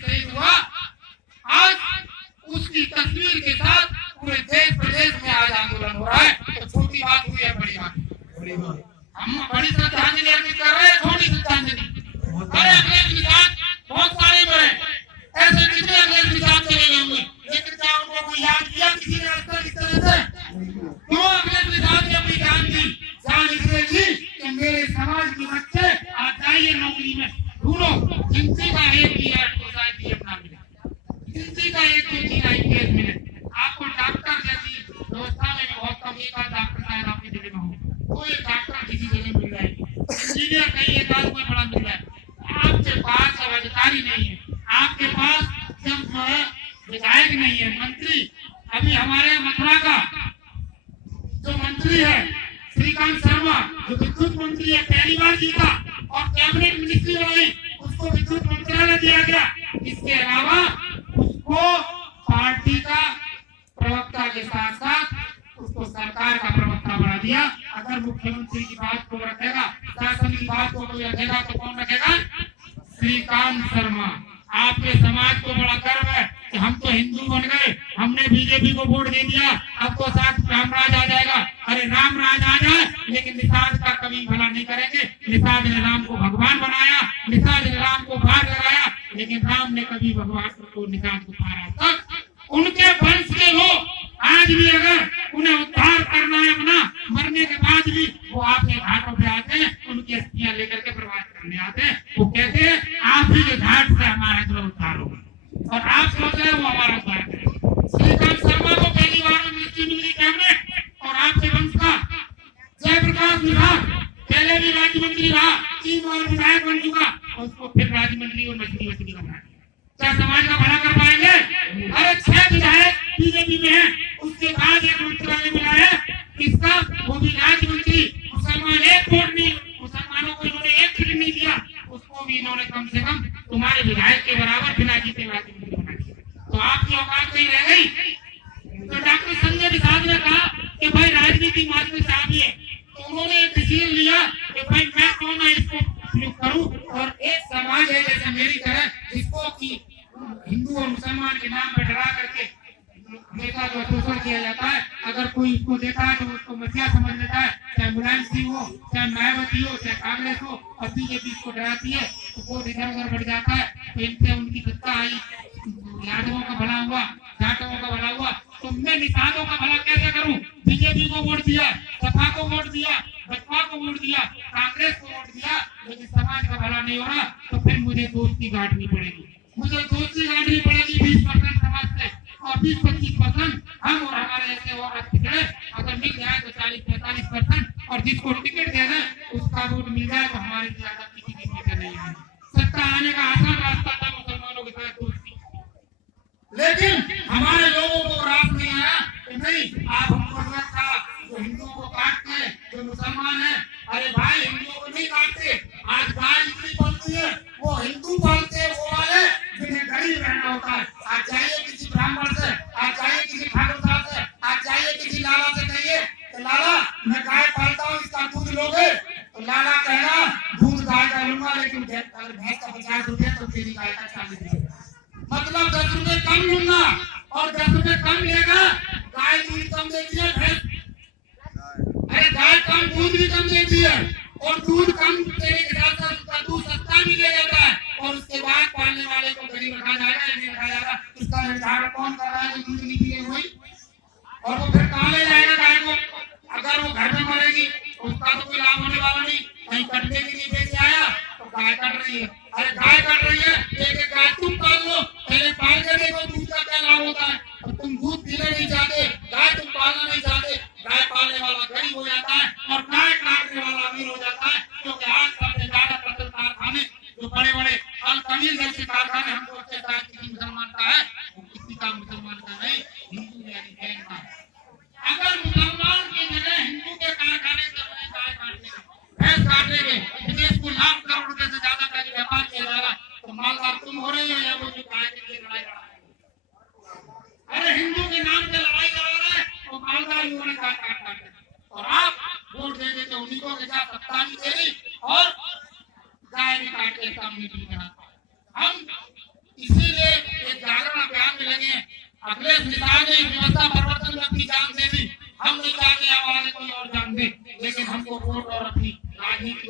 शहीद हुआ, आज उसकी तस्वीर के साथ पूरे देश प्रदेश में आज आंदोलन हो रहा है। तो छोटी बात हुई है, बड़ी बात, बड़ी बात। हम बड़ी श्रद्धांजलि अर्पित कर रहे हैं, छोटी श्रद्धांजलि। अरे अंग्रेज निषाद बहुत सारे बड़े ऐसे कितने अंग्रेज निषाद चले गए होंगे, लेकिन क्या उनको कोई याद किया किसी ने अस्तर इस तरह से? क्यों अंग्रेज निषाद ने अपनी जान दी? जान इसलिए दी कि मेरे समाज के बच्चे आज जाइए नौकरी में ढूंढो, गिनती का एक भी तो शायद पीएम ना मिले, गिनती का एक दो तीन आईपीएस मिले। आपको डॉक्टर जैसी व्यवस्था में भी बहुत कम एक आध डॉक्टर शायद आपकी जगह में हो, कोई एक किसी जगह मिल जाएगी, इंजीनियर कहीं एक आध कोई बड़ा मिल जाए। आपके पास जब अधिकारी नहीं है, आपके पास जब जो है विधायक नहीं है, मंत्री, अभी हमारे मथुरा का जो मंत्री है श्रीकांत शर्मा, जो विद्युत मंत्री है, पहली बार जीता और कैबिनेट मिनिस्ट्री बनाई, उसको विद्युत मंत्रालय दिया गया। इसके अलावा उसको पार्टी का प्रवक्ता के साथ साथ उसको सरकार का प्रवक्ता बना दिया। अगर मुख्यमंत्री की बात को रखेगा, शासन की बात को कोई रखेगा तो कौन रखेगा? श्रीकांत शर्मा। आपके समाज को बड़ा गर्व है कि हम तो हिंदू बन गए, हमने बीजेपी को वोट दे दिया, अब तो साथ रामराज आ जाएगा। अरे रामराज आ जाए, लेकिन निषाद का कभी भला नहीं करेंगे। निषाद ने राम को भगवान बनाया, निषाद ने राम को भाग लगाया, लेकिन राम ने कभी भगवान को निषाद को मारा तक। उनके वंश के लोग आज भी अगर उन्हें उद्धार करना है अपना, मरने के बाद भी वो आपके घाटों पे आते हैं, उनकी अस्थियां लेकर के प्रवास करने आते हैं। वो कहते हैं आप ही के घाट से हमारा जो उद्धार होगा, और आप सोच रहे हो हमारा उद्धार करेंगे। श्रीकांत शर्मा को पहली बार में मिनिस्ट्री मिली कैबिनेट, और आपके वंश का जयप्रकाश विभाग पहले भी राज्य मंत्री रहा, 3 बार विधायक बन चुका, और उसको फिर राज्य मंत्री और मछली का बना। क्या समाज का भला कर पाएंगे? अरे 6 विधायक बीजेपी में है, उसके बाद एक मंत्रालय मिला है, किसका? वो भी राज्य मंत्री। मुसलमान एक वोट नहीं, मुसलमानों को इन्होंने एक टिकट नहीं दिया, उसको भी इन्होंने कम से कम तुम्हारे विधायक के बराबर बिना जीते राज्य मंत्री बना दिया। तो आपकी औकात नहीं रह गई। तो डॉक्टर संजय निषाद ने कहा कि भाई राजनीति मात्र चाहिए, तो उन्होंने एक डिसीजन लिया कि भाई मैं क्यों ना इसको करूं, और एक समाज है जैसे मेरी तरह जिसको की हिंदू और मुसलमान के नाम पर डरा करके नेता जो शोषण किया जाता है, अगर कोई इसको देखा है तो उसको मसीहा समझ लेता है, चाहे मुलायम सिंह हो, चाहे मायावती हो, चाहे कांग्रेस हो, और बीजेपी इसको डराती है तो वो इधर उधर बढ़ जाता है। तो इनसे उनकी सत्ता आई, यादवों का भला हुआ, जाटवों का भला हुआ, तो मैं निषादों का भला कैसे करूं? बीजेपी को वोट दिया, सपा को वोट दिया, बसपा को वोट दिया, कांग्रेस को वोट दिया, लेकिन समाज का भला नहीं हो रहा, तो फिर मुझे दोस्ती गांठनी पड़ेगी, मुझे दोस्ती गांठनी पड़ेगी 20% समाज से, और 20-25% हम और हमारे ऐसे और पिछड़े अगर मिल जाए तो 40-45%, और जिसको टिकट दे दें उसका वोट मिल जाए तो हमारे ज्यादा किसी की टिकट नहीं है। सत्ता आने का आसान रास्ता था मुसलमानों के साथ दोस्ती, लेकिन हमारे लोगों को रास नहीं आया कि नहीं आप हमको था जो हिंदुओं को काटते हैं, जो मुसलमान है। अरे भाई हिंदुओं को नहीं काटते, आज गाय इतनी पलती है वो हिंदू पालते हैं, वो वाले जिन्हें गरीब रहना होता है। आज जाइए किसी ब्राह्मण से, आज जाइए किसी ठाकुर साहब से, आज जाइए किसी लाला से, कहिए तो लाला मैं गाय पालता हूँ, इसका दूध लोगे? तो लाला कहेगा दूध गाय का लूंगा, लेकिन अगर भैंस का 50 रुपये तो तेरी गाय का 40 रुपये, मतलब 10 रुपये कम लूंगा, और 10 रुपये कम लेगा। गाय दूध कम देती है, भैंस अरे गाय कम दूध भी कम देती है, और दूध कम देने के साथ साथ उसका दूध सस्ता भी ले जाता है, और उसके बाद पालने वाले को गरीब रखा जाएगा या नहीं रखा जाएगा, इसका निर्धारण कौन कर रहा है? जो दूध नहीं पिए हुई, और वो फिर कहाँ ले जाएगा गाय को? अगर वो घर में मरेगी उसका तो कोई लाभ होने वाला नहीं, कहीं कटने के लिए बेच आया तो गाय कट रही है। अरे गाय कट रही है, एक गाय तुम पाल लो, पहले पाल कर देखो दूध का क्या लाभ होता है। और तुम दूध पीना नहीं चाहते, गाय तुम पालना नहीं चाहते, गाय पालने वाला गरीब हो जाता है और गाय काटने वाला अमीर हो जाता है, क्योंकि आज सबसे ज्यादा फसल कारखाने जो बड़े बड़े अल कबीर जैसे कारखाने हमको अच्छे किसी मुसलमान का है, वो किसी का मुसलमान का नहीं, हिंदू यानी जैन का। अगर मुसलमान की जगह हिंदू के कारखाने से गाय काटने भैंस काटने के विदेश को लाख करोड़ रुपए से ज्यादा का व्यापार किया जा रहा है, तो मालदार तुम हो रहे हो या वो जो गाय के लिए लड़ाई लड़ा रहे हो? अरे हिंदू के नाम पे लड़ाई लड़ा रहे हैं तो मालदार युवा ने गाय काट, और आप वोट दे देते उन्हीं को के साथ सत्ता भी तेरी और गाय भी काट के सामने भी करा। हम इसीलिए लगे हैं। अखिलेश निषाद ने व्यवस्था परिवर्तन अपनी जान से दी, हम नहीं चाहते हमारे कोई और जान दे, लेकिन हमको वोट और अपनी राजनीति